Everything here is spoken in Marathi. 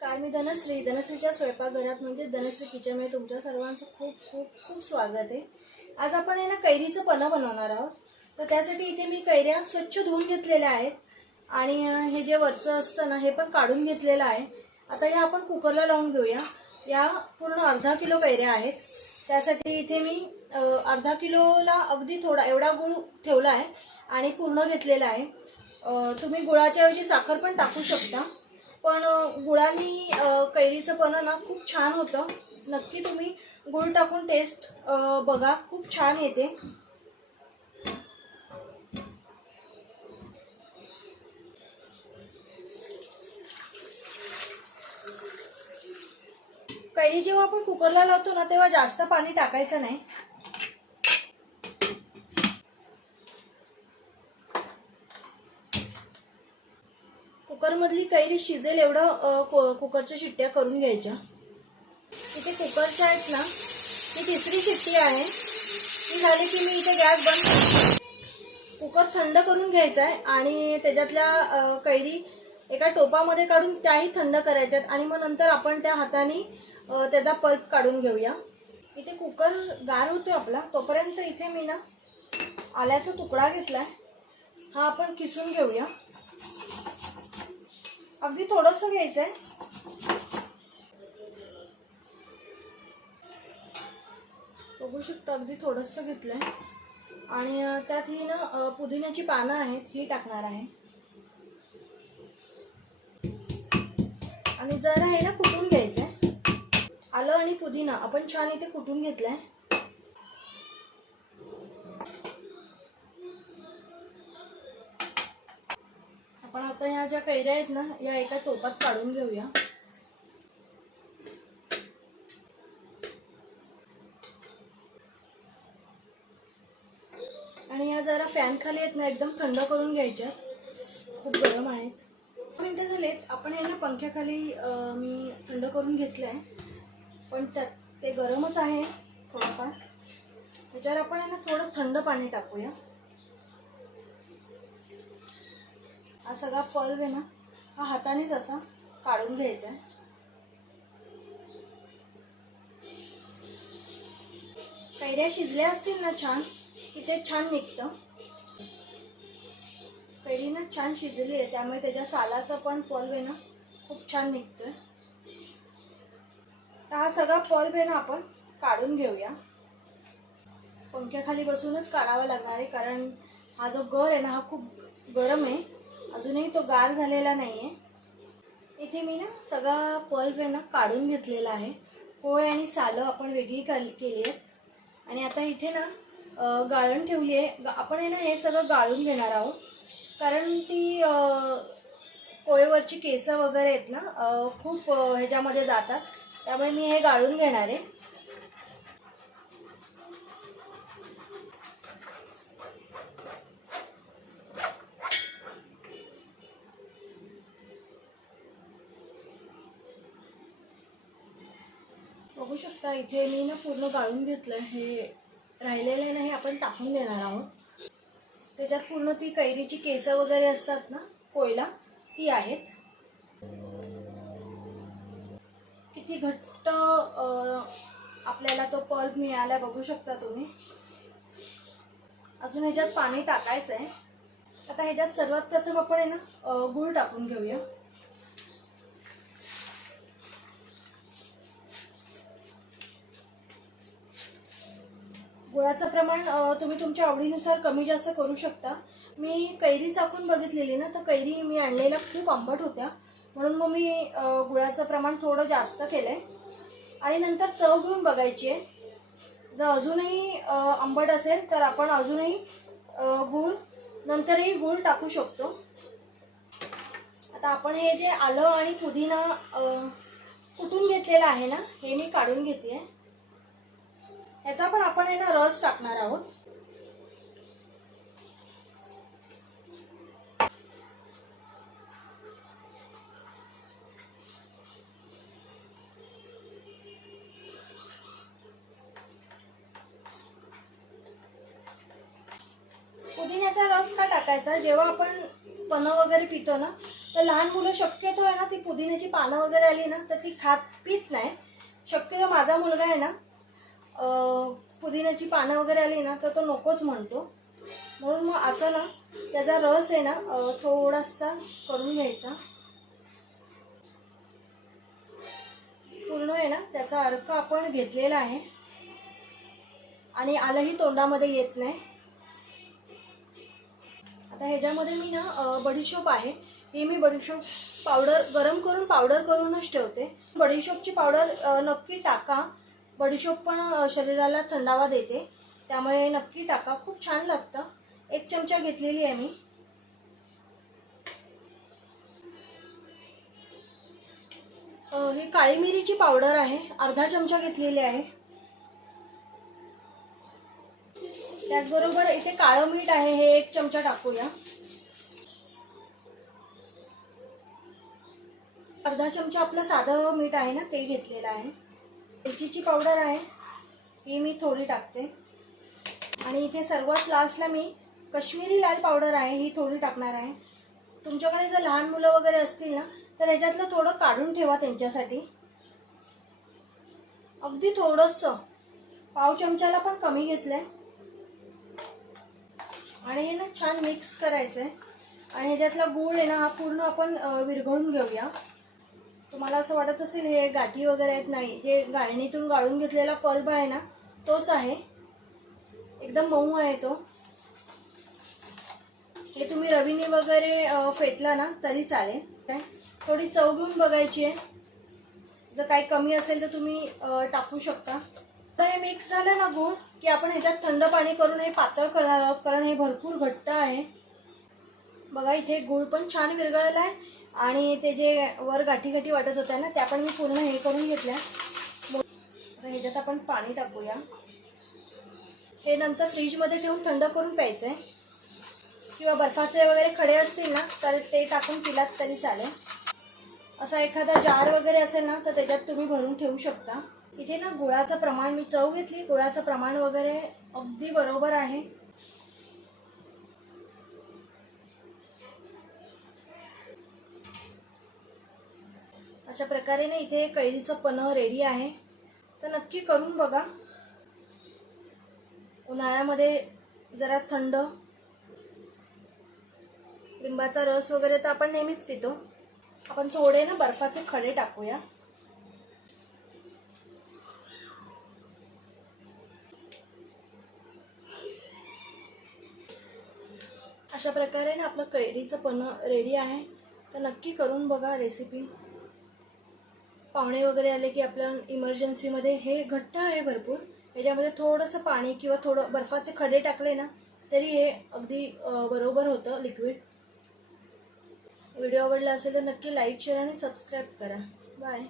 नमस्कार मी धनश्री. धनश्रीच्या स्वयंपाकघरात म्हणजे धनश्री किचनमध्ये तुमच्या सर्वांचं खूप खूप खूप स्वागत आहे. आज आपण आहे ना कैरीचं पन्ह बनवणार आहोत. तर त्यासाठी इथे मी कैऱ्या स्वच्छ धुवून घेतलेल्या आहेत. आणि हे जे वरचं असतं ना हे पण काढून घेतलेलं आहे. आता या आपण कुकरला लावून घेऊया. या पूर्ण अर्धा किलो कैऱ्या आहेत. त्यासाठी इथे मी अर्धा किलोला अगदी थोडा एवढा गुळ ठेवला आहे आणि पूर्ण घेतलेला आहे. तुम्ही गुळाच्या ऐवजी साखर पण टाकू शकता. पण अं, कैरीचं पण ना खूप छान होतं. नक्की तुम्ही गुळ टाकून टेस्ट बघा. खूप छान येते. कैरी जेव्हा आपण कुकरला लावतो ना तेव्हा जास्त पाणी टाकायचं नाही. कुकरमधली कैरी शिजेल एवढं कुकरच्या शिट्ट्या करून घ्यायच्या. इथे कुकरच्या आहेत ना ही तिसरी शिट्टी आहे. ती झाली की मी इथे गॅस बंद कुकर थंड करून घ्यायचा आहे आणि त्याच्यातल्या कैरी एका टोपामध्ये काढून त्याही थंड करायच्यात आणि मग नंतर आपण त्या हाताने त्याचा पल्प काढून घेऊया. इथे कुकर गार होतो आपला तोपर्यंत इथे मी ना आल्याचा तुकडा घेतलाय. हा आपण किसून घेऊया. अगदी थोडंसं घ्यायचं आहे बघू शकता अगदी थोडंसं घेतलंय. आणि त्यात ही ना पुदिन्याची पानं आहेत ही टाकणार आहे. आणि जरा हे ना कुटून घ्यायचंय. आलं आणि पुदिना आपण छान इथे कुटून घेतलाय. आपण आता ह्या ज्या कैऱ्या आहेत ना या एका टोपात काढून घेऊया. आणि या जरा फॅन खाली आहेत ना एकदम थंड करून घ्यायच्या खूप गरम आहेत. मिनटं झालेत. आपण यांना ना पंख्याखाली मी थंड करून घेतलं आहे पण त्यात ते गरमच आहे थोडंफार. त्याच्यावर आपण यांना ना थोडं थंड पाणी टाकूया. हा सगळा पल्प आहे ना हा हातानेच असा काढून घ्यायचा. आहे कैऱ्या शिजल्या असतील ना छान की ते छान निघतं. कैरी ना छान शिजली आहे त्यामुळे त्याच्या सालाचा पण पल्प आहे ना खूप छान निघतोय. तर हा सगळा पल्प आहे ना आपण काढून घेऊया. पंख्याखाली बसूनच काढावा लागणार आहे कारण हा जो गर आहे ना हा खूप गरम आहे. अजूनही तो गार झालेला नाही आहे इथे मी ना सगळा पल्प आहे ना काढून घेतलेला आहे. पोळे आणि सालं आपण वेगळी काल केली आहेत. आणि आता इथे ना गाळण ठेवली आहे. आपण आहे ना हे सगळं गाळून घेणार आहोत. कारण ती पोळेवरची कोळेवरची केसं वगैरे आहेत ना खूप ह्याच्यामध्ये जातात. त्यामुळे मी हे गाळून घेणार आहे. बघू शकता इथे मी ना पूर्ण गाळून घेतलं हे राहिलेलं आहे हे आपण टाकून देणार आहोत. त्याच्यात पूर्ण ती कैरीची केसं वगैरे असतात ना कोयला ती आहेत. किती घट्ट आपल्याला तो पल्प मिळाला बघू शकता तुम्ही. अजून ह्याच्यात पाणी टाकायचं आहे आता ह्याच्यात सर्वात प्रथम आपण आहे ना गूळ टाकून घेऊया. गुळाचं प्रमाण तुम्ही तुमच्या आवडीनुसार कमी जास्त करू शकता. मी कैरी चाकून बघितलेली ना तर कैरी मी आणलेल्या खूप आंबट होत्या. म्हणून मग मी गुळाचं प्रमाण थोडं जास्त केलं आहे आणि नंतर चव घेऊन बघायची आहे. जर अजूनही आंबट असेल तर आपण अजूनही गूळ नंतरही गूळ टाकू शकतो. आता आपण हे जे आलं आणि पुदिना कुटून घेतलेलं आहे ना हे मी काढून घेते आहे. ह्याचा पण आपण आहे ना रस टाकणार आहोत. पुदिन्याचा रस का टाकायचा? जेव्हा आपण पनं वगैरे पितो ना तर लहान मुलं शक्यतो आहे ना ती पुदिन्याची पानं वगैरे आली ना तर ती खात पित नाही. शक्यतो माझा मुलगा आहे ना पुदिन्याची पानं वगैरे आली ना तर तो नकोच म्हणतो. म्हणून मग असं ना त्याचा रस आहे ना थोडासा करून घ्यायचा. पूर्ण आहे ना त्याचा अर्क आपण घेतलेला आहे. आणि आलंही तोंडामध्ये येत नाही. आता ह्याच्यामध्ये मी ना बडीशोप आहे. ही मी बडीशोप पावडर गरम करून पावडर करूनच ठेवते. बडीशोपची पावडर नक्की टाका. बडीशोप पण शरीराला थंडावा देते. त्यामुळे नक्की टाका. खूप छान लागतं. एक चमचा घेतलेली आहे मी. ही काळी मिरीची पावडर आहे. अर्धा चमचा घेतलेली आहे. त्याचबरोबर इथे काळं मीठ आहे. हे एक चमचा टाकूया. अर्धा चमचा आपलं साधं मीठ आहे ना ते घेतलेलं आहे. मिरचीची पावडर आहे. ही मी थोडी टाकते. आणि इथे सर्वात लास्टला मी कश्मीरी लाल पावडर आहे ही थोडी टाकणार आहे. तुमच्याकडे जर लहान मुलं वगैरे असतील ना तर ह्याच्यातलं थोडं काढून ठेवा त्यांच्यासाठी. अगदी थोडंसं. पाव चमच्याला पण कमी घेतलंय. आणि हे ना छान मिक्स करायचं आहे आणि ह्याच्यातला गूळ आहे ना हा पूर्ण आपण विरघळून घेऊया. तुम्हाला असं वाटत असेल हे गाठी वगैरे आहेत? नाही. जे गाळणीतून गाळून घेतलेला पल्ब आहे ना तोच आहे. एकदम मऊ आहे तो. हे तुम्ही रवीने वगैरे फेटला ना तरी चालेल. काय? थोडी चव घेऊन बघायची आहे. जर काही कमी असेल तर तुम्ही टाकू शकता. तर हे मिक्स झालं ना गूळ की आपण ह्याच्यात थंड पाणी करून हे पातळ करणार आहोत कारण हे भरपूर घट्ट आहे. बघा इथे गूळ पण छान विरघळला आहे आणि ते जे वर गाठी गाठी वाटत होत्या ना त्या पण मी पूर्ण हे करून घेतल्या. आता ह्याच्यात आपण पाणी टाकूया. हे नंतर फ्रीजमध्ये ठेवून थंड करून प्यायचं आहे किंवा बर्फाचे वगैरे खडे असतील ना तर ते टाकून पिलात तरी चालेल. असा एखादा जार वगैरे असेल ना तर त्याच्यात तुम्ही भरून ठेवू शकता. इथे ना गुळाचं प्रमाण मी चव घेतली गुळाचं प्रमाण वगैरे अगदी बरोबर आहे. अशा प्रकारे ना इथे कैरीचं पन्ह रेडी आहे. तर नक्की करून बघा. उन्हाळ्यामध्ये जरा थंड. लिंबाचा रस वगैरे तर आपण नेहमीच पितो. आपण थोडे ना बर्फाचे खडे टाकूया. अशा प्रकारे ना आपलं कैरीचं पन्ह रेडी आहे. तर नक्की करून बघा रेसिपी पाहुणे वगैरे आले की आपल्या इमर्जन्सीमध्ये हे घट्ट आहे भरपूर. याच्यामध्ये थोडंसं पाणी किंवा थोडं बर्फाचे खडे टाकले ना तरी हे अगदी बरोबर होतं लिक्विड व्हिडिओ आवडला असेल तर नक्की लाईक शेअर आणि सबस्क्राईब करा. बाय